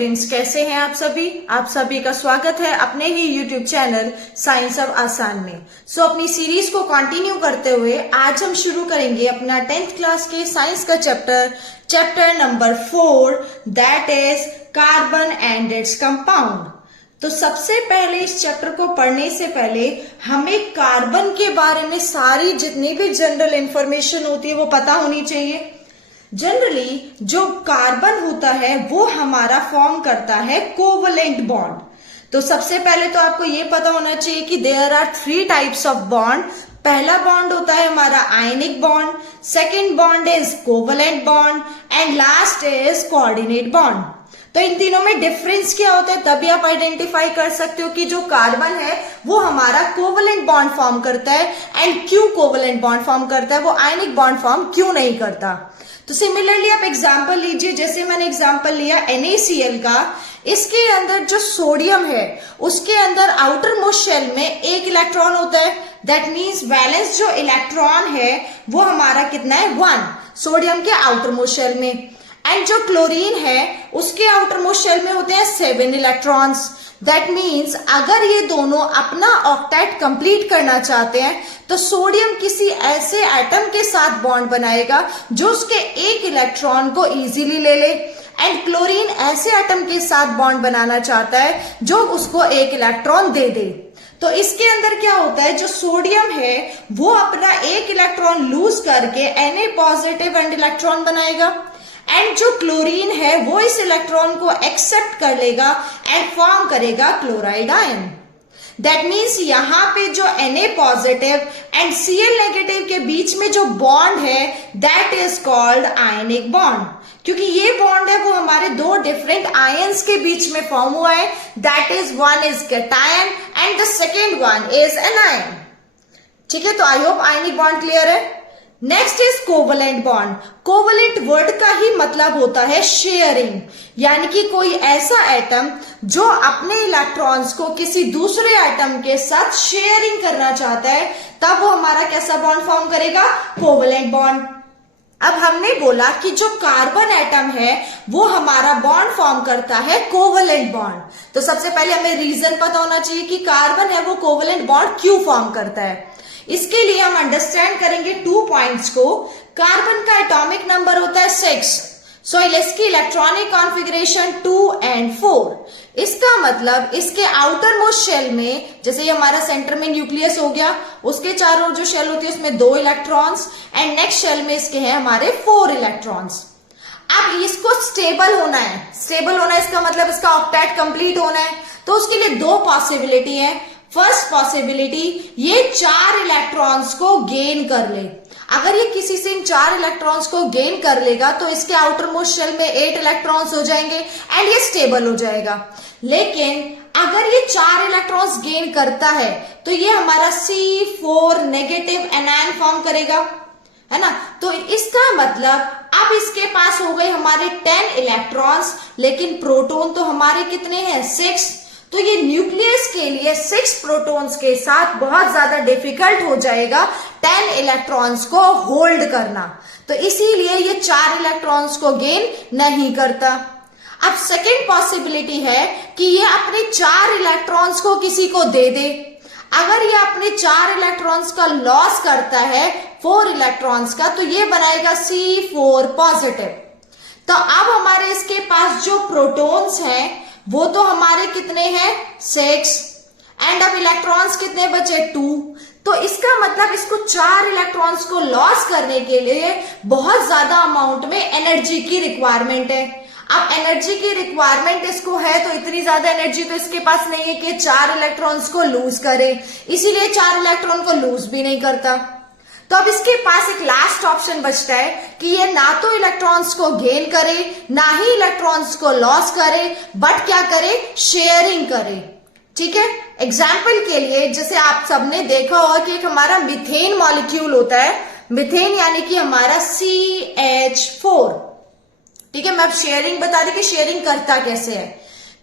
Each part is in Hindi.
स्टूडेंट्स, कैसे हैं आप सभी। आप सभी का स्वागत है अपने ही यूट्यूब चैनल साइंस अब आसान में। अपनी सीरीज को कंटिन्यू करते हुए आज हम शुरू करेंगे अपना 10th क्लास के साइंस का chapter number 4, that is carbon and its compound. तो सबसे पहले इस चैप्टर को पढ़ने से पहले हमें कार्बन के बारे में सारी जितनी भी जनरल इंफॉर्मेशन होती है वो पता होनी चाहिए। जनरली जो कार्बन होता है वो हमारा फॉर्म करता है कोवलेंट बॉन्ड। तो सबसे पहले तो आपको ये पता होना चाहिए कि there are 3 types of bond. पहला बॉन्ड होता है हमारा ionic bond, second bond is covalent bond and last is coordinate bond. तो इन तीनों में डिफरेंस क्या होता है तभी आप आइडेंटिफाई कर सकते हो कि जो कार्बन है वो हमारा कोवलेंट बॉन्ड फॉर्म करता है एंड क्यों कोवलेंट बॉन्ड फॉर्म करता है, वो आयनिक बॉन्ड फॉर्म क्यों नहीं करता। तो सिमिलरली आप एग्जांपल लीजिए, जैसे मैंने एग्जांपल लिया NaCl का। इसके अंदर जो सोडियम है उसके अंदर आउटर मोस्ट शेल में 1 इलेक्ट्रॉन होता है। दैट मीन्स वैलेंस जो इलेक्ट्रॉन है वो हमारा कितना है 1 सोडियम के आउटर मोस्ट शेल में। एंड जो क्लोरीन है उसके आउटर मोस्ट शेल में होते हैं 7 इलेक्ट्रॉन्स। दैट मीन्स अगर ये दोनों अपना ऑक्टेट कंप्लीट करना चाहते हैं तो सोडियम किसी ऐसे एटम के साथ बॉन्ड बनाएगा जो उसके 1 इलेक्ट्रॉन को इजीली ले ले, एंड क्लोरीन ऐसे एटम के साथ बॉन्ड बनाना चाहता है जो उसको 1 इलेक्ट्रॉन दे दे। तो इसके अंदर क्या होता है, जो सोडियम है वो अपना 1 इलेक्ट्रॉन लूज करके Na पॉजिटिव एंड इलेक्ट्रॉन बनाएगा, एंड जो क्लोरीन है वो इस इलेक्ट्रॉन को एक्सेप्ट कर लेगा एंड फॉर्म करेगा क्लोराइड आयन। दैट मीन्स यहाँ पे जो Na positive and Cl negative के बीच में जो बॉन्ड है that is called ionic bond, क्योंकि ये बॉन्ड है वो हमारे 2 डिफरेंट आयंस के बीच में फॉर्म हुआ है। That is one is cation and the second one is anion. ठीक है, तो I hope ionic bond clear है। Next is covalent bond. Covalent word का ही मतलब होता है शेयरिंग, यानी कि कोई ऐसा एटम जो अपने इलेक्ट्रॉन्स को किसी दूसरे एटम के साथ शेयरिंग करना चाहता है तब वो हमारा कैसा बॉन्ड फॉर्म करेगा, कोवलेंट बॉन्ड। अब हमने बोला कि जो कार्बन एटम है वो हमारा बॉन्ड फॉर्म करता है कोवलेंट बॉन्ड। तो सबसे पहले हमें रीजन पता होना चाहिए कि कार्बन है वो कोवलेंट बॉन्ड क्यों फॉर्म करता है। इसके लिए हम अंडरस्टैंड करेंगे 2 पॉइंट्स को। कार्बन का एटॉमिक नंबर होता है 6, सो इसकी इलेक्ट्रॉनिक कॉन्फ़िगरेशन 2 and 4। इसका मतलब इसके आउटर मोस्ट शेल में, जैसे ये हमारा सेंटर में न्यूक्लियस हो गया, उसके चारों जो शेल होती है उसमें 2 इलेक्ट्रॉन्स एंड नेक्स्ट शेल में इसके हैं हमारे 4 इलेक्ट्रॉन्स। अब इसको स्टेबल होना है, इसका मतलब इसका ऑक्टेट कंप्लीट होना है। तो उसके लिए 2 पॉसिबिलिटी है। फर्स्ट पॉसिबिलिटी, ये 4 इलेक्ट्रॉन्स को गेन कर ले। अगर ये किसी से इन 4 इलेक्ट्रॉन्स को गेन कर लेगा तो इसके आउटर मोस्ट शेल में 8 इलेक्ट्रॉन्स हो जाएंगे एंड ये स्टेबल हो जाएगा। लेकिन अगर ये 4 इलेक्ट्रॉन्स गेन करता है तो ये हमारा C4 नेगेटिव एनायन फॉर्म करेगा, है ना। तो इसका मतलब अब इसके पास हो गए हमारे 10 इलेक्ट्रॉन्स, लेकिन प्रोटॉन तो हमारे कितने हैं 6। तो ये न्यूक्लियस के लिए 6 प्रोटॉन्स के साथ बहुत ज्यादा डिफिकल्ट हो जाएगा 10 इलेक्ट्रॉन्स को होल्ड करना। तो इसीलिए ये 4 इलेक्ट्रॉन्स को गेन नहीं करता। अब सेकेंड पॉसिबिलिटी है कि ये अपने 4 इलेक्ट्रॉन्स को किसी को दे दे। अगर ये अपने 4 इलेक्ट्रॉन्स का लॉस करता है 4 इलेक्ट्रॉन्स का तो ये बनाएगा C4 पॉजिटिव। तो अब हमारे इसके पास जो प्रोटॉन्स हैं वो तो हमारे कितने हैं 6, एंड अब इलेक्ट्रॉन्स कितने बचे 2। तो इसका मतलब इसको 4 इलेक्ट्रॉन्स को लॉस करने के लिए बहुत ज्यादा अमाउंट में एनर्जी की रिक्वायरमेंट है। अब एनर्जी की रिक्वायरमेंट इसको है तो इतनी ज्यादा एनर्जी तो इसके पास नहीं है कि 4 इलेक्ट्रॉन्स को लूज करे, इसीलिए 4 इलेक्ट्रॉन को लूज भी नहीं करता। तो अब इसके पास एक लास्ट ऑप्शन बचता है कि ये ना तो इलेक्ट्रॉन्स को गेन करे ना ही इलेक्ट्रॉन्स को लॉस करे, बट क्या करे, शेयरिंग करे। ठीक है, एग्जाम्पल के लिए जैसे आप सबने देखा होगा कि एक हमारा मीथेन मॉलिक्यूल होता है, मीथेन यानी कि हमारा CH4। ठीक है, मैं अब शेयरिंग बता दी कि शेयरिंग करता कैसे है।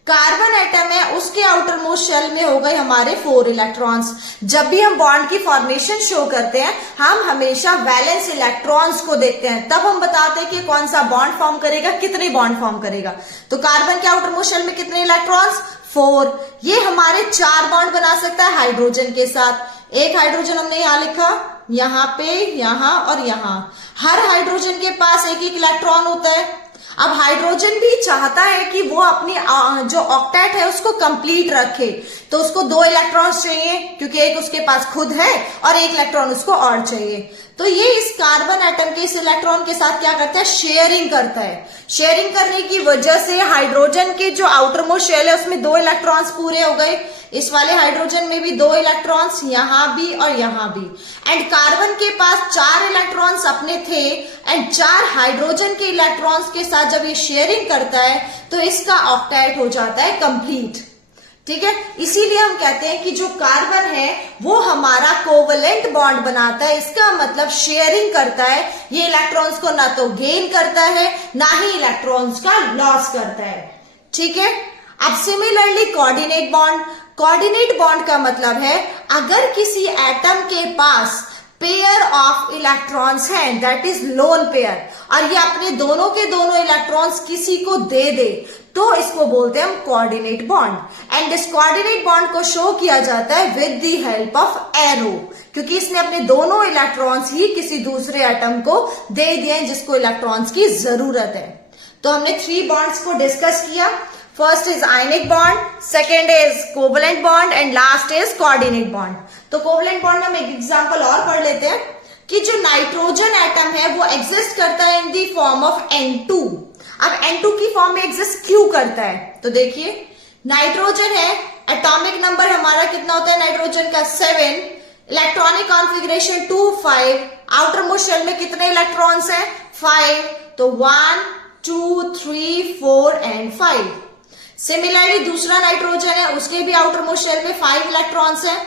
कार्बन एटम है उसके आउटर मोस्ट शेल में हो गए हमारे 4 इलेक्ट्रॉन्स। जब भी हम बॉन्ड की फॉर्मेशन शो करते हैं हम हमेशा वैलेंस इलेक्ट्रॉन्स को देखते हैं, तब हम बताते हैं कि कौन सा बॉन्ड फॉर्म करेगा, कितने बॉन्ड फॉर्म करेगा। तो कार्बन के आउटर मोस्ट शेल में कितने इलेक्ट्रॉन्स, 4। ये हमारे 4 बॉन्ड बना सकता है हाइड्रोजन के साथ। एक हाइड्रोजन हमने यहां लिखा, यहां पे, यहां और यहां। हर हाइड्रोजन के पास एक एक इलेक्ट्रॉन होता है। अब हाइड्रोजन भी चाहता है कि वो अपनी जो ऑक्टेट है उसको कंप्लीट रखे, तो उसको 2 इलेक्ट्रॉन्स चाहिए क्योंकि एक उसके पास खुद है और एक इलेक्ट्रॉन उसको और चाहिए। तो ये इस कार्बन एटम के इस इलेक्ट्रॉन के साथ क्या करता है, शेयरिंग करता है। शेयरिंग करने की वजह से हाइड्रोजन के जो आउटर मोस्ट शेल है उसमें 2 इलेक्ट्रॉन्स पूरे हो गए। इस वाले हाइड्रोजन में भी 2 इलेक्ट्रॉन्स, यहां भी और यहां भी। एंड कार्बन के पास 4 इलेक्ट्रॉन्स अपने थे एंड 4 हाइड्रोजन के इलेक्ट्रॉन्स के साथ जब ये शेयरिंग करता है तो इसका ऑक्टेट हो जाता है कंप्लीट। ठीक है, इसीलिए हम कहते हैं कि जो कार्बन है वो हमारा कोवलेंट बॉन्ड बनाता है। इसका मतलब शेयरिंग करता है, ये इलेक्ट्रॉन्स को ना तो गेन करता है ना ही इलेक्ट्रॉन्स का लॉस करता है। ठीक है, अब similarly coordinate bond. Coordinate bond का मतलब है अगर किसी एटम के पास पेयर ऑफ इलेक्ट्रॉन्स हैं, दैट इज लोन पेयर, और ये अपने दोनों के दोनों इलेक्ट्रॉन्स किसी को दे दे तो इसको बोलते हैं हम कोऑर्डिनेट बॉन्ड। एंड इस कोऑर्डिनेट बॉन्ड को शो किया जाता है with the help of arrow, क्योंकि इसने अपने दोनों इलेक्ट्रॉन्स ही किसी दूसरे एटम को दे दिए हैं जिसको इलेक्ट्रॉन्स की जरूरत है। तो हमने 3 बॉन्ड्स को डिस्कस किया। First is ionic bond, second is covalent bond and last is coordinate bond. तो कोवलेंट बॉन्ड में हम एक एग्जांपल और पढ़ लेते हैं कि जो नाइट्रोजन एटम है वो एग्जिस्ट करता है इन दी फॉर्म ऑफ N2। अब N2 की फॉर्म में एग्जिस्ट क्यों करता है, तो देखिए नाइट्रोजन है, एटॉमिक नंबर हमारा कितना होता है नाइट्रोजन का 7, electronic configuration 2 5, outermost shell में कितने इलेक्ट्रॉन्स हैं 5, तो 1 2 3 4 एंड 5। सिमिलरली दूसरा नाइट्रोजन है, उसके भी आउटर मोस्ट शेल में 5 इलेक्ट्रॉन्स हैं।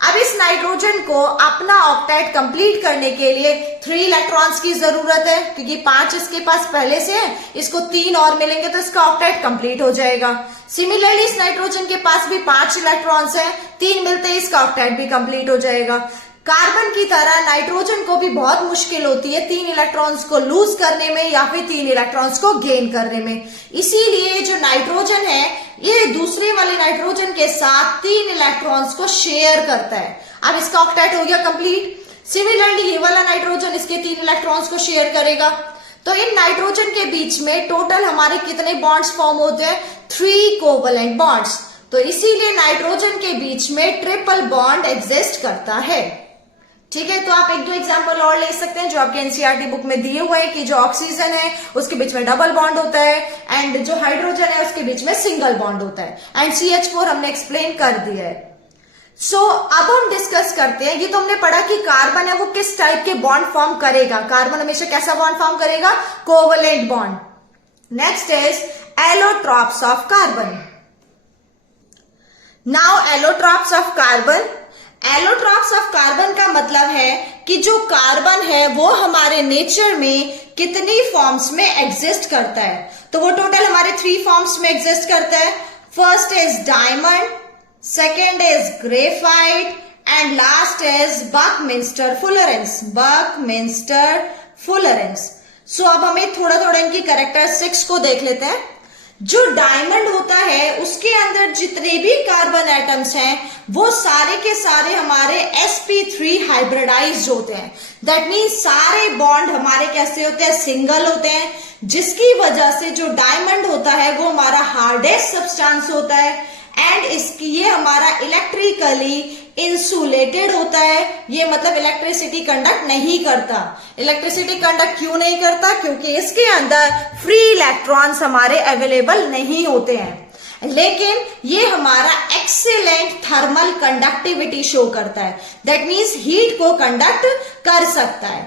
अब इस नाइट्रोजन को अपना ऑक्टेट कंप्लीट करने के लिए 3 इलेक्ट्रॉन्स की जरूरत है, क्योंकि 5 इसके पास पहले से है, इसको 3 और मिलेंगे तो इसका ऑक्टेट कंप्लीट हो जाएगा। सिमिलरली इस नाइट्रोजन के पास भी 5 इलेक्ट्रॉन्स हैं, 3 मिलते ही इसका ऑक्टेट भी कंप्लीट हो जाएगा। कार्बन की तरह नाइट्रोजन को भी बहुत मुश्किल होती है 3 इलेक्ट्रॉन्स को लूज करने में या फिर 3 इलेक्ट्रॉन्स को गेन करने में। इसीलिए जो नाइट्रोजन है ये दूसरे वाले नाइट्रोजन के साथ 3 इलेक्ट्रॉन्स को शेयर करता है। अब इसका ऑक्टेट हो गया कंप्लीट। सिमिलरली ये वाला नाइट्रोजन इसके 3 इलेक्ट्रॉन्स को शेयर करेगा। तो इन नाइट्रोजन के बीच में टोटल हमारे कितने बॉन्ड्स फॉर्म होते हैं, 3 कोवलेंट बॉन्ड्स। तो इसीलिए नाइट्रोजन के बीच में ट्रिपल बॉन्ड एग्जिस्ट करता है। ठीक है, तो आप 1-2 एग्जाम्पल और ले सकते हैं जो आपके एनसीईआरटी बुक में दिए हुए हैं कि जो ऑक्सीजन है उसके बीच में डबल बॉन्ड होता है एंड जो हाइड्रोजन है उसके बीच में सिंगल बॉन्ड होता है एंड CH4 हमने एक्सप्लेन कर दिया है। अब हम डिस्कस करते हैं, ये तो हमने पढ़ा कि कार्बन है वो किस टाइप के बॉन्ड फॉर्म करेगा। कार्बन हमेशा कैसा बॉन्ड फॉर्म करेगा, covalent bond. Next is allotropes of carbon. Now allotropes of carbon, allotropes of carbon का मतलब है कि जो कार्बन है वो हमारे नेचर में कितनी फॉर्म्स में एग्जिस्ट करता है। तो वो टोटल हमारे 3 फॉर्म्स में एग्जिस्ट करता है। First is diamond, second is graphite and last is buckminster fullerenes. Buckminster fullerenes. So अब हमें थोड़ा थोड़ा इनकी कैरेक्टरिस्टिक्स को देख लेते हैं। जो डायमंड होता है उसके अंदर जितने भी कार्बन एटम्स हैं वो सारे के सारे हमारे sp3 हाइब्रिडाइज्ड होते हैं। दैट मीन्स सारे बॉन्ड हमारे कैसे होते हैं, सिंगल होते हैं, जिसकी वजह से जो डायमंड होता है वो हमारा हार्डेस्ट सब्सटेंस होता है एंड इसकी ये हमारा इलेक्ट्रिकली इंसुलेटेड होता है। ये मतलब इलेक्ट्रिसिटी कंडक्ट नहीं करता। इलेक्ट्रिसिटी कंडक्ट क्यों नहीं करता, क्योंकि इसके अंदर फ्री इलेक्ट्रॉन्स हमारे अवेलेबल नहीं होते हैं। लेकिन ये हमारा एक्सीलेंट थर्मल कंडक्टिविटी शो करता है, दैट मीन्स हीट को कंडक्ट कर सकता है।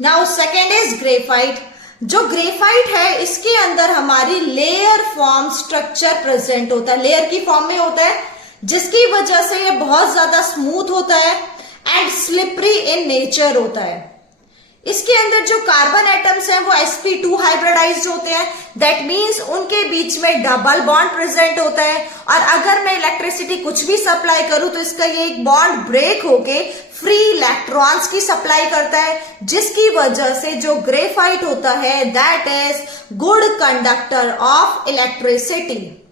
Now second is graphite. जो ग्रेफाइट है इसके अंदर हमारी लेयर फॉर्म स्ट्रक्चर प्रेजेंट होता है, लेयर की फॉर्म में होता है, जिसकी वजह से ये बहुत ज्यादा स्मूथ होता है एंड स्लिपरी इन नेचर होता है। इसके अंदर जो कार्बन एटम्स हैं वो sp2 हाइब्रिडाइज्ड होते हैं, दैट मीन्स उनके बीच में डबल बॉन्ड प्रेजेंट होता है। और अगर मैं इलेक्ट्रिसिटी कुछ भी सप्लाई करूं तो इसका ये एक बॉन्ड ब्रेक होके फ्री इलेक्ट्रॉन्स की सप्लाई करता है, जिसकी वजह से जो ग्रेफाइट होता है that is good conductor of electricity.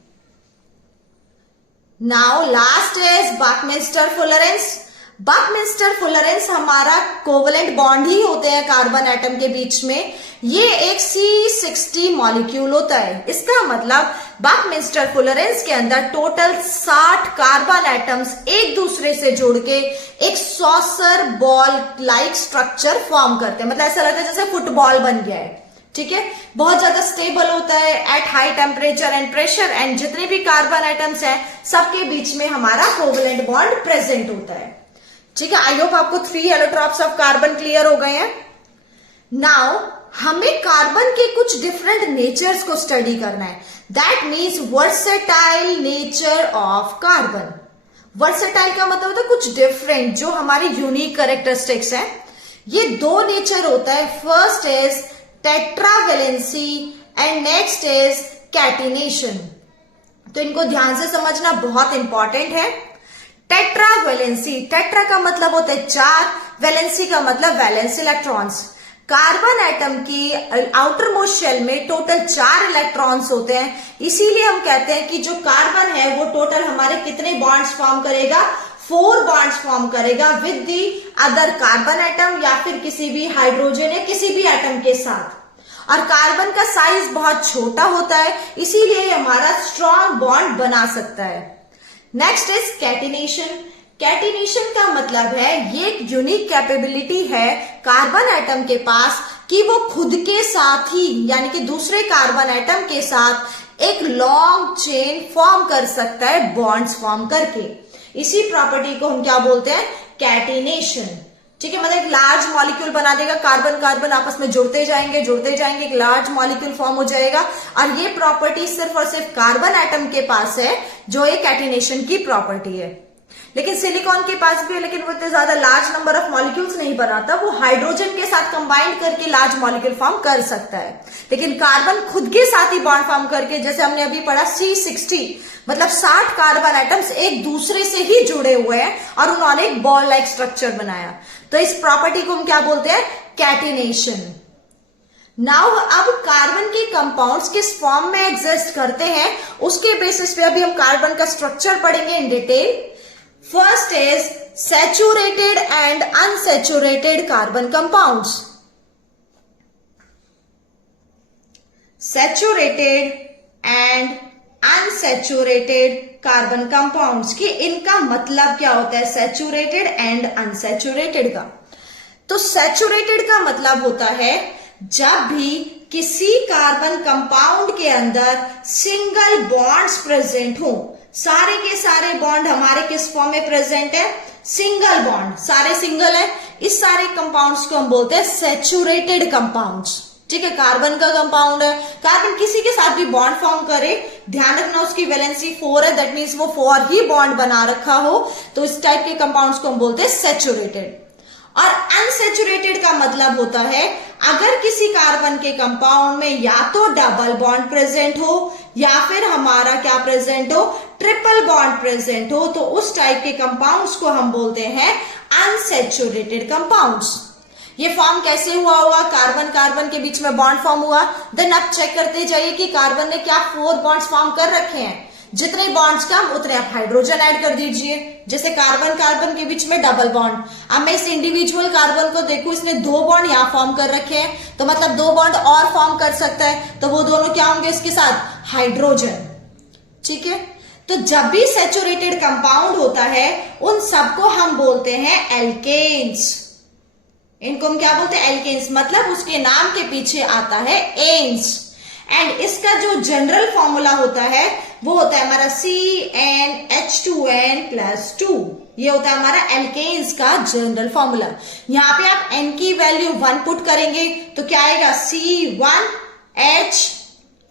Now last is buckminster fullerenes. Buckminster fullerenes हमारा कोवलेंट बॉन्ड ही होते हैं कार्बन एटम के बीच में। ये एक C60 मॉलिक्यूल होता है। इसका मतलब बकमिंस्टर-फुलरेंस के अंदर टोटल 60 कार्बन एटम्स एक दूसरे से जुड़ के एक saucer ball like structure form करते हैं। मतलब ऐसा लगता है जैसे फुटबॉल बन गया है, ठीक है। बहुत ज्यादा स्टेबल होता है at high temperature and pressure, and जितने भी कार्बन एटम्स हैं सबके बीच में हमारा कोवलेंट बॉन्ड प्रेजेंट होता है, ठीक है। आई होप आपको 3 एलोट्रॉप्स ऑफ कार्बन क्लियर हो गए हैं। नाउ हमें कार्बन के कुछ डिफरेंट नेचर्स को स्टडी करना है, that means versatile nature of carbon. Versatile का मतलब होता है कुछ डिफरेंट, जो हमारी यूनिक कैरेक्टरिस्टिक्स हैं। ये 2 नेचर होता है, first is tetravalency and next is catenation. तो इनको ध्यान से समझना बहुत इंपॉर्टेंट है। टेट्रावेलेंसी, टेट्रा का मतलब होता है 4, वैलेंसी का मतलब वैलेंस इलेक्ट्रॉन्स। कार्बन एटम की आउटर मोस्ट शेल में टोटल 4 इलेक्ट्रॉन्स होते हैं, इसीलिए हम कहते हैं कि जो कार्बन है वो टोटल हमारे कितने बॉन्ड्स फॉर्म करेगा, 4 बॉन्ड्स फॉर्म करेगा with the other carbon atom या फिर किसी भी हाइड्रोजन या किसी भी एटम के साथ। और कार्बन का साइज बहुत छोटा होता है, इसीलिए हमारा स्ट्रॉन्ग बॉन्ड बना सकता है। Next is catenation. कैटिनेशन का मतलब है ये एक यूनिक कैपेबिलिटी है कार्बन एटम के पास कि वो खुद के साथ ही यानी कि दूसरे कार्बन एटम के साथ एक लॉन्ग चेन फॉर्म कर सकता है बॉन्ड्स फॉर्म करके। इसी प्रॉपर्टी को हम क्या बोलते हैं, कैटिनेशन, ठीक है। मतलब एक लार्ज मॉलिक्यूल बना देगा, कार्बन कार्बन आपस में जुड़ते जाएंगे एक लार्ज मॉलिक्यूल फॉर्म हो जाएगा। और ये प्रॉपर्टी सिर्फ और सिर्फ कार्बन एटम के पास है, जो एक कैटिनेशन की प्रॉपर्टी है। लेकिन सिलिकॉन के पास भी है, लेकिन वो इतने ज्यादा लार्ज नंबर ऑफ मॉलिक्यूल्स नहीं बनाता, वो हाइड्रोजन के साथ कंबाइंड करके लार्ज मॉलिक्यूल फॉर्म कर सकता है। लेकिन कार्बन खुद के साथ ही बॉन्ड फॉर्म करके, जैसे हमने अभी पढ़ा C60, मतलब 60 कार्बन एटम्स एक दूसरे से ही जुड़े हुए हैं और उन्होंने एक बॉल लाइक स्ट्रक्चर बनाया। तो इस प्रॉपर्टी को हम क्या बोलते हैं, कैटिनेशन। नाउ अब कार्बन के कंपाउंड्स किस फॉर्म में एग्जिस्ट करते हैं उसके बेसिस पे अभी हम कार्बन का स्ट्रक्चर पढ़ेंगे in detail. First is saturated and unsaturated carbon compounds. Saturated and unsaturated carbon compounds की इनका मतलब क्या होता है, सैचुरेटेड एंड अनसैचुरेटेड का। तो सैचुरेटेड का मतलब होता है जब भी किसी कार्बन कंपाउंड के अंदर सिंगल बॉन्ड्स प्रेजेंट हो। सारे के सारे बॉन्ड हमारे किस फॉर्म में प्रेजेंट है, सिंगल बॉन्ड, सारे सिंगल है। इस सारे कंपाउंड्स को हम बोलते हैं सैचुरेटेड कंपाउंड्स, ठीक है। कार्बन का कंपाउंड है, कार्बन किसी के साथ भी बॉन्ड फॉर्म करे, ध्यान रखना उसकी वैलेंसी 4 है, दैट मीन्स वो 4 ही बॉन्ड बना रखा हो, तो इस टाइप के कंपाउंड्स को हम बोलते हैं सैचुरेटेड। और अनसैचुरेटेड का मतलब होता है अगर किसी कार्बन के कंपाउंड में या तो डबल बॉन्ड प्रेजेंट हो या फिर हमारा क्या प्रेजेंट हो, ट्रिपल बॉन्ड प्रेजेंट हो, तो उस टाइप के कंपाउंड्स को हम बोलते हैं अनसैचुरेटेड कंपाउंड्स। ये फॉर्म कैसे हुआ होगा, कार्बन कार्बन के बीच में बॉन्ड फॉर्म हुआ, देन आप चेक करते जाइए कि कार्बन ने क्या 4 बॉन्ड्स फॉर्म कर रखे हैं। जितने बॉन्ड्स कम उतने आप हाइड्रोजन ऐड कर दीजिए। जैसे कार्बन कार्बन के बीच में डबल बॉन्ड, अब मैं इस इंडिविजुअल कार्बन को देखूं, इसने 2 बॉन्ड यहां फॉर्म कर रखे हैं, तो मतलब 2 बॉन्ड और फॉर्म कर सकता है, तो वो दोनों क्या होंगे इसके साथ, हाइड्रोजन, ठीक है। तो जब भी सैचुरेटेड कंपाउंड होता है उन सबको हम बोलते हैं एल्केन्स। इनको हम क्या बोलते हैं, एल्केन्स, मतलब उसके नाम के पीछे आता है एन्स। एंड इसका जो जनरल फॉर्मूला होता है वो होता है हमारा CnH2n+2। ये होता है हमारा एल्केन्स का जनरल फॉर्मूला। यहां पे आप n की वैल्यू 1 पुट करेंगे तो क्या आएगा, C1H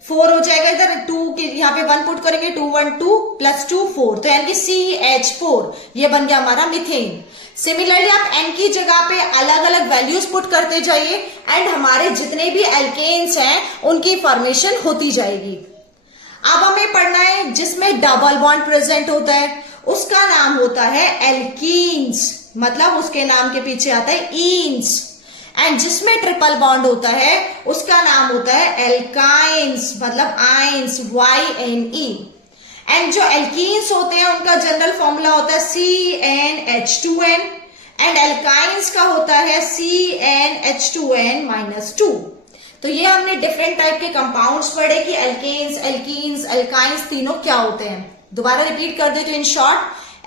4 हो जाएगा, इधर 2 के यहाँ पे 1 पुट करेंगे, 2 1 2 प्लस 2 4, तो यानी कि CH4 ये बन गया हमारा मीथेन। सिमिलरली आप N की जगह पे अलग अलग वैल्यूज पुट करते जाइए एंड हमारे जितने भी एल्केन्स हैं उनकी फॉर्मेशन होती जाएगी। अब हमें पढ़ना है जिसमें डबल बॉन्ड प्रेजेंट होता है उसका नाम होता है एल्कीन्स, मतलब उसके नाम के पीछे आता है ईन्स। एंड जिसमें ट्रिपल बॉन्ड होता है उसका नाम होता है एल्काइंस, मतलब आइंस, YNE। एंड जो एल्कीन्स होते हैं उनका जनरल फॉर्मूला होता है CnH2n एंड एल्काइंस का होता है CnH2n-2। तो ये हमने डिफरेंट टाइप के कंपाउंड्स पढ़े कि एल्केन्स, एल्कीन्स, एल्काइंस तीनों क्या होते हैं। दोबारा रिपीट कर दे तो इन शॉर्ट,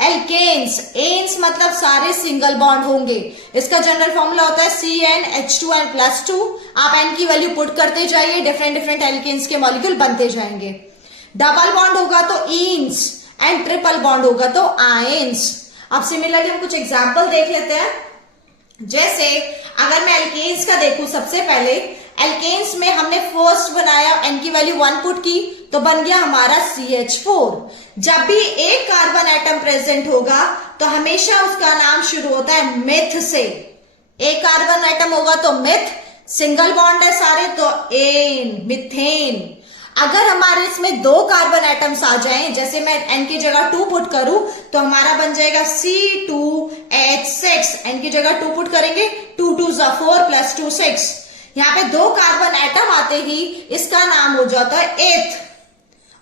एल्केन्स, एन्स मतलब सारे सिंगल बॉन्ड होंगे, इसका जनरल फॉर्मूला होता है CnH2n+2। आप एन की वैल्यू पुट करते जाइए, डिफरेंट डिफरेंट एल्केन्स के मॉलिक्यूल बनते जाएंगे। डबल बॉन्ड होगा तो ईन्स एंड ट्रिपल बॉन्ड होगा तो आयंस। अब सिमिलरली हम कुछ एग्जांपल देख लेते हैं। जैसे अगर मैं एल्केन्स का देखूं, सबसे पहले एल्केन्स में हमने फर्स्ट बनाया, एन की वैल्यू 1 पुट की तो बन गया हमारा CH4। जब भी एक कार्बन एटम प्रेजेंट होगा तो हमेशा उसका नाम शुरू होता है मिथ से। एक कार्बन एटम होगा तो मिथ, सिंगल बॉन्ड है सारे तो एन, मिथेन। अगर हमारे इसमें 2 कार्बन एटम्स आ जाएं, जैसे मैं एन की जगह 2 पुट करूं तो हमारा बन जाएगा C2H6, एन की जगह 2 पुट करेंगे, 2 2 4 प्लस 2 6। यहाँ पे 2 कार्बन एटम आते ही इसका नाम हो जाता है एथ,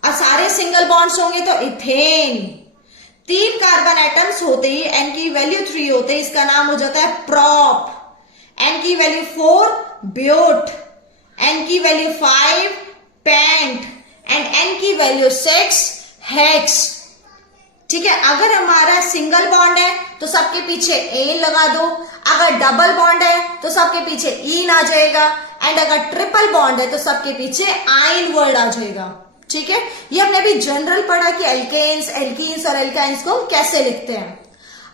और सारे सिंगल बॉन्ड्स होंगे तो इथेन। 3 कार्बन एटम्स होते ही एन की वैल्यू 3 होते ही इसका नाम हो जाता है प्रॉप, एन की वैल्यू 4 ब्यूट, एन की वैल्यू 5 पेंट एंड एन की वैल्यू 6 हेक्स। ठीक है, अगर हमारा सिंगल बॉन्ड है तो सबके पीछे एन लगा दो, अगर डबल बॉन्ड है तो सबके पीछे ईन आ जाएगा, एंड अगर ट्रिपल बॉन्ड है तो सबके पीछे आइन वर्ड आ जाएगा। ठीक है, ये हमने अभी जनरल पढ़ा कि एल्केन्स, एल्कीन्स और एल्काइंस को हम कैसे लिखते हैं।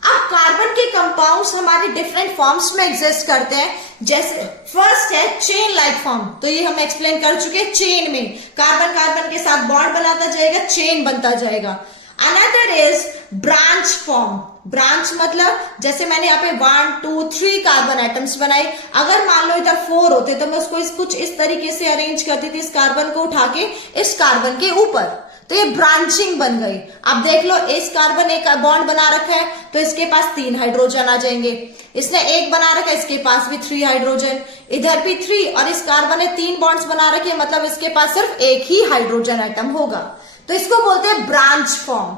अब कार्बन के कंपाउंड्स हमारे डिफरेंट फॉर्म्स में एग्जिस्ट करते हैं। जैसे फर्स्ट है चेन लाइक फॉर्म, तो ये हम एक्सप्लेन कर चुके हैं। चेन में कार्बन कार्बन के साथ बॉन्ड बनाता जाएगा, चेन बनता जाएगा। Another is branch form. Branch मतलब जैसे मैंने यहाँ पे 1 2 3 कार्बन एटम्स बनाए, अगर मान लो इधर 4 होते तो मैं उसको कुछ इस तरीके से अरेंज करती थी, इस कार्बन को उठा के इस कार्बन के ऊपर, तो ये ब्रांचिंग बन गई। अब देख लो, इस कार्बन एक बॉन्ड बना रखा है तो इसके पास 3 हाइड्रोजन आ जाएंगे, इसने एक बना रखा है इसके पास भी 3 हाइड्रोजन, इधर भी 3, और इस कार्बन ने 3 बॉन्ड्स बना रखे मतलब इसके पास सिर्फ एक ही हाइड्रोजन एटम होगा, तो इसको बोलते हैं ब्रांच फॉर्म।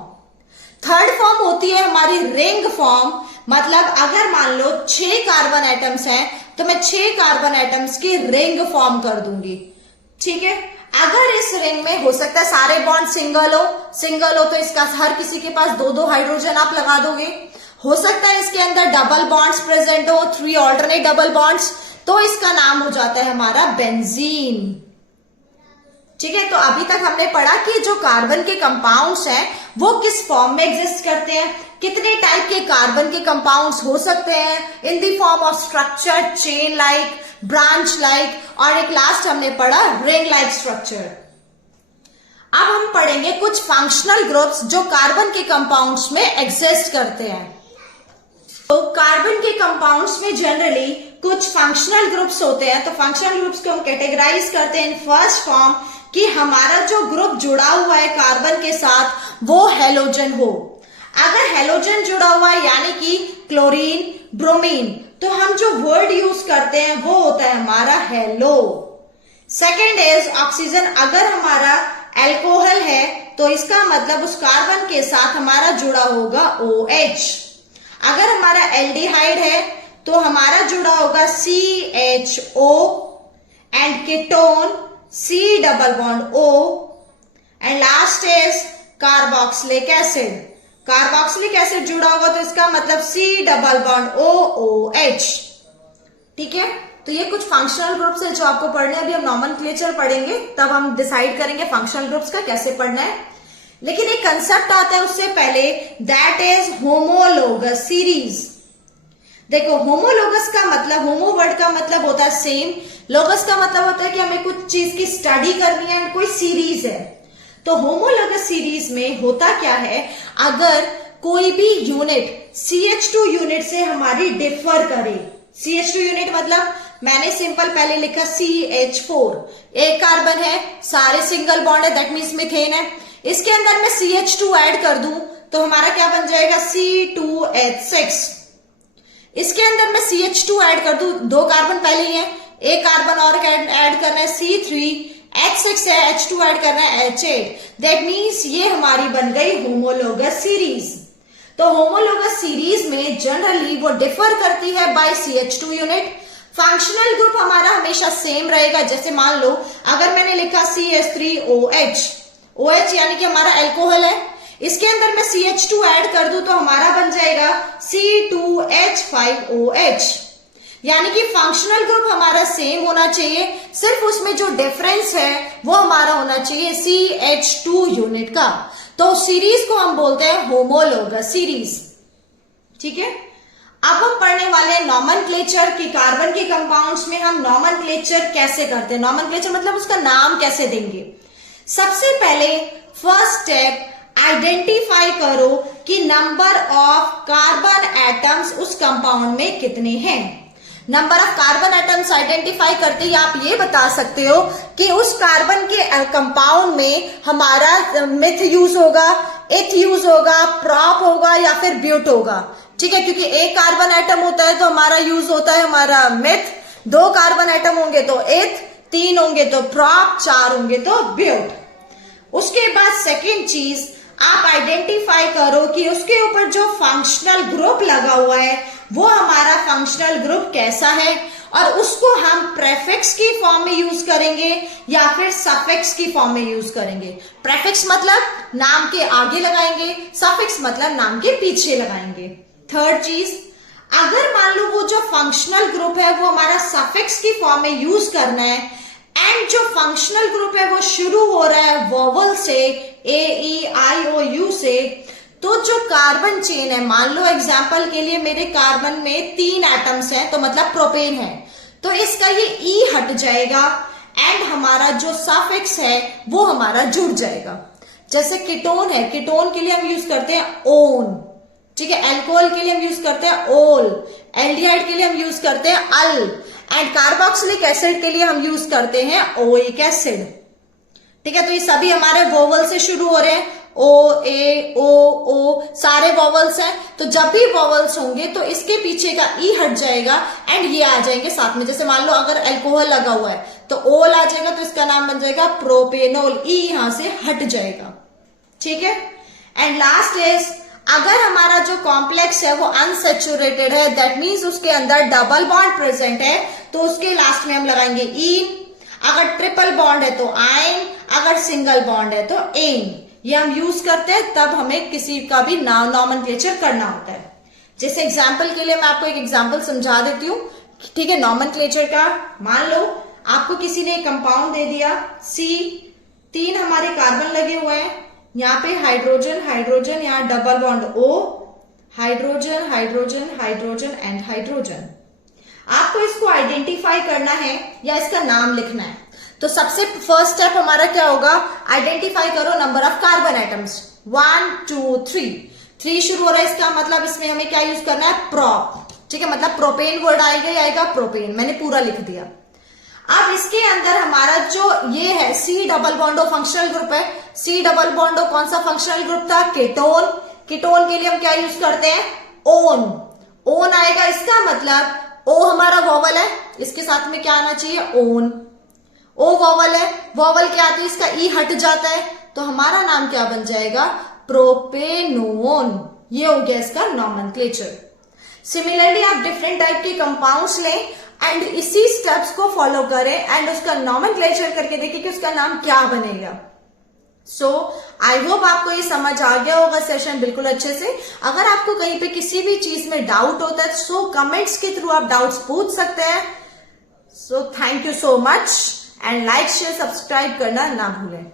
थर्ड फॉर्म होती है हमारी रिंग फॉर्म, मतलब अगर मान लो 6 कार्बन एटम्स हैं तो मैं 6 कार्बन एटम्स की रिंग फॉर्म कर दूंगी। ठीक है, अगर इस रिंग में हो सकता है सारे बॉन्ड सिंगल हो तो इसका हर किसी के पास 2-2 हाइड्रोजन आप लगा दोगे। हो सकता है इसके अंदर डबल बॉन्ड्स प्रेजेंट हो, 3 ऑल्टरनेट डबल बॉन्ड्स, तो इसका नाम हो जाता है हमारा बेंजीन। ठीक है, तो अभी तक हमने पढ़ा कि जो कार्बन के कंपाउंड्स हैं वो किस फॉर्म में एग्जिस्ट करते हैं, कितने टाइप के कार्बन के कंपाउंड्स हो सकते हैं, in the form of structure, chain like, branch like, और एक लास्ट हमने पढ़ा रिंग लाइक स्ट्रक्चर। अब हम पढ़ेंगे कुछ फंक्शनल ग्रुप्स जो कार्बन के कंपाउंड्स में एग्जिस्ट करते हैं। तो कार्बन के कंपाउंड्स में जनरली कुछ फंक्शनल ग्रुप्स होते हैं, तो फंक्शनल ग्रुप्स को हम कैटेगराइज करते हैं इन फर्स्ट फॉर्म कि हमारा जो ग्रुप जुड़ा हुआ है कार्बन के साथ वो हेलोजन हो। अगर हेलोजन जुड़ा हुआ है यानी कि क्लोरीन, ब्रोमीन, तो हम जो वर्ड यूज करते हैं वो होता है हमारा हेलो। सेकेंड इज ऑक्सीजन, अगर हमारा एल्कोहल है तो इसका मतलब उस कार्बन के साथ हमारा जुड़ा होगा OH। अगर हमारा एल्डिहाइड है तो हमारा जुड़ा होगा CHO, and ketone C double bond O, and last is carboxylic acid. Carboxylic acid जुड़ा होगा तो इसका मतलब C डबल बॉन्ड OOH। ठीक है, तो ये कुछ फंक्शनल ग्रुप्स है जो आपको पढ़ने, अभी हम नॉमेनक्लेचर पढ़ेंगे तब हम डिसाइड करेंगे फंक्शनल ग्रुप्स का कैसे पढ़ना है। लेकिन एक कंसेप्ट आता है उससे पहले, दैट इज होमोलोगस सीरीज। देखो, होमोलोगस का मतलब, होमो वर्ड का मतलब होता है सेम, लोगस का मतलब होता है कि हमें कुछ चीज की स्टडी करनी है एंड कोई सीरीज है। तो होमोलोगस सीरीज में होता क्या है, अगर कोई भी यूनिट CH2 यूनिट से हमारी डिफर करे, CH2 यूनिट मतलब मैंने सिंपल पहले लिखा CH4, एक कार्बन है, सारे सिंगल बॉन्ड है, दैट मीन्स मीथेन है। इसके अंदर मैं CH2 ऐड कर दूं तो हमारा क्या बन जाएगा, C2H6। इसके अंदर मैं CH2 ऐड कर दूं, दो कार्बन पहले ही है, एक कार्बन और ऐड करना है C3H6 है, H2 ऐड करना है H8, दैट मीन्स ये हमारी बन गई होमोलोगस सीरीज। तो होमोलोगस सीरीज में जनरली वो डिफर करती है bye CH2 unit. Functional group हमारा हमेशा सेम रहेगा। जैसे मान लो अगर मैंने लिखा CH3OH, OH यानी कि हमारा अल्कोहल है, इसके अंदर मैं CH2 ऐड कर दूं तो हमारा बन जाएगा C2H5OH, यानी कि फंक्शनल ग्रुप हमारा सेम होना चाहिए, सिर्फ उसमें जो डिफरेंस है वो हमारा होना चाहिए CH2 यूनिट का। तो सीरीज को हम बोलते हैं होमोलोगस सीरीज। ठीक है, अब हम पढ़ने वाले नॉमेनक्लेचर की कार्बन के कंपाउंड्स में हम नॉमेनक्लेचर कैसे करते हैं। नॉमेनक्लेचर मतलब उसका नाम कैसे देंगे। सबसे पहले फर्स्ट स्टेप, आइडेंटिफाई करो कि नंबर ऑफ कार्बन एटम्स उस कंपाउंड में कितने हैं। Number of carbon atoms identify करते ही आप ये बता सकते हो कि उस कार्बन के कंपाउंड में हमारा मिथ यूज होगा, इथ यूज होगा, प्रॉप होगा या फिर ब्यूट होगा। ठीक है, क्योंकि एक कार्बन एटम होता है तो हमारा यूज होता है हमारा मिथ, दो कार्बन एटम होंगे तो इथ, तीन होंगे तो प्रॉप, चार होंगे तो ब्यूट। उसके बाद सेकेंड चीज, आप आइडेंटिफाई करो कि उसके ऊपर जो फंक्शनल ग्रुप लगा हुआ है वो हमारा फंक्शनल ग्रुप कैसा है, और उसको हम प्रेफिक्स की फॉर्म में यूज करेंगे या फिर सफिक्स की फॉर्म में यूज करेंगे। प्रेफिक्स मतलब नाम के आगे लगाएंगे, सफिक्स मतलब नाम के पीछे लगाएंगे। थर्ड चीज, अगर मान लो वो जो फंक्शनल ग्रुप है वो हमारा सफिक्स की फॉर्म में यूज करना है एंड जो फंक्शनल ग्रुप है वो शुरू हो रहा है वोवल से, AEIOU से, तो जो कार्बन चेन है, मान लो एग्जांपल के लिए मेरे कार्बन में 3 एटम्स हैं तो मतलब प्रोपेन है, तो इसका ये E हट जाएगा एंड हमारा जो सफिक्स है वो हमारा जुड़ जाएगा। जैसे कीटोन है, कीटोन के लिए हम यूज करते हैं ओन। ठीक है, अल्कोहल के लिए हम यूज करते हैं ओल, एल्डिहाइड के लिए हम यूज करते हैं अल, एंड कार्बोक्सिलिक एसिड के लिए हम यूज करते हैं ओइक एसिड। ठीक है, तो ये सभी हमारे वोवल से शुरू हो रहे हैं, O, A, O, सारे वोवल्स हैं। तो जब भी वोवल्स होंगे तो इसके पीछे का E हट जाएगा एंड ये आ जाएंगे साथ में। जैसे मान लो अगर अल्कोहल लगा हुआ है तो ओल आ जाएगा तो इसका नाम बन जाएगा प्रोपेनोल, E यहां से हट जाएगा। ठीक है, एंड लास्ट इज, अगर हमारा जो कॉम्प्लेक्स है वो अनसेचुरेटेड है, दैट मीन्स उसके अंदर डबल बॉन्ड प्रेजेंट है, तो उसके लास्ट में हम लगाएंगे E। अगर ट्रिपल बॉन्ड है तो आयन, अगर सिंगल बॉन्ड है तो एन। ये हम यूज करते हैं तब हमें किसी का भी नॉमेनक्लेचर करना होता है। जैसे एग्जाम्पल के लिए मैं आपको एक एग्जाम्पल समझा देती हूँ। ठीक है, नॉमेनक्लेचर का, मान लो आपको किसी ने कंपाउंड दे दिया C, 3 हमारे कार्बन लगे हुए हैं, यहाँ पे हाइड्रोजन हाइड्रोजन, यहाँ double bond O, hydrogen hydrogen hydrogen and hydrogen. आपको इसको आइडेंटिफाई करना है या इसका नाम लिखना है। तो सबसे फर्स्ट स्टेप हमारा क्या होगा, आइडेंटिफाई करो नंबर ऑफ कार्बन एटम्स। 1 2 3 शुरू हो रहा है, इसका मतलब इसमें हमें क्या यूज करना है, प्रोप। ठीक है, मतलब प्रोपेन वर्ड आएगा प्रोपेन, मैंने पूरा लिख दिया। अब इसके अंदर हमारा जो ये है C डबल बॉन्डो फंक्शनल ग्रुप है। C डबल बॉन्डो कौन सा फंक्शनल ग्रुप था, कीटोन। कीटोन के लिए हम क्या यूज करते हैं, ओन। ओन आएगा, इसका मतलब O हमारा वोवल है, इसके साथ में क्या आना चाहिए, ओन। O वोवल है, वोवल क्या आती है, इसका E हट जाता है, तो हमारा नाम क्या बन जाएगा, प्रोपेनोन। ये हो गया इसका नॉमेनक्लेचर। सिमिलरली आप डिफरेंट टाइप के कंपाउंड्स लें एंड इसी स्टेप्स को फॉलो करें एंड उसका नॉमेनक्लेचर करके देखिए कि उसका नाम क्या बनेगा। सो आई होप आपको ये समझ आ गया होगा सेशन बिल्कुल अच्छे से। अगर आपको कहीं पे किसी भी चीज में डाउट होता है सो कमेंट्स के थ्रू आप डाउट्स पूछ सकते हैं। So thank you so much and like share subscribe करना ना भूलें।